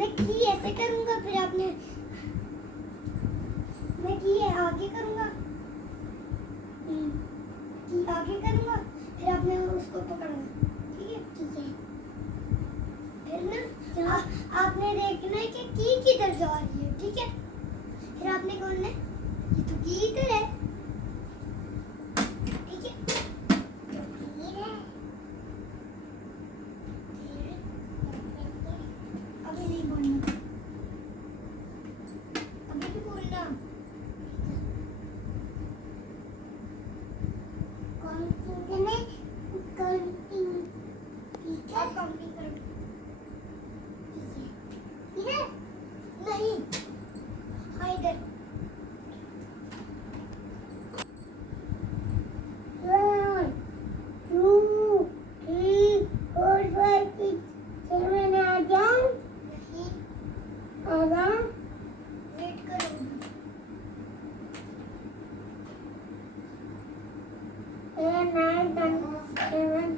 मैं की ऐसे करूंगा, फिर आपने मैं की आगे करूंगा, की आगे करूंगा, फिर आपने उसको पकड़ना। ठीक है? ठीक है। फिर ना आपने देखना है कि की किधर जा रही है। ठीक है? फिर आपने बोलना है ये तो की इधर है। ठीक है? तो की है। अभी नहीं बोलना, अभी भी बोलना। काउंटिंग में काउंटिंग। ठीक है? काउंटिंग करो। ठीक है? इधर नहीं, हाँ इधर। 1 2 3 4 5 6 7 8 नहीं आधा। वेट करो। 8 9 10 11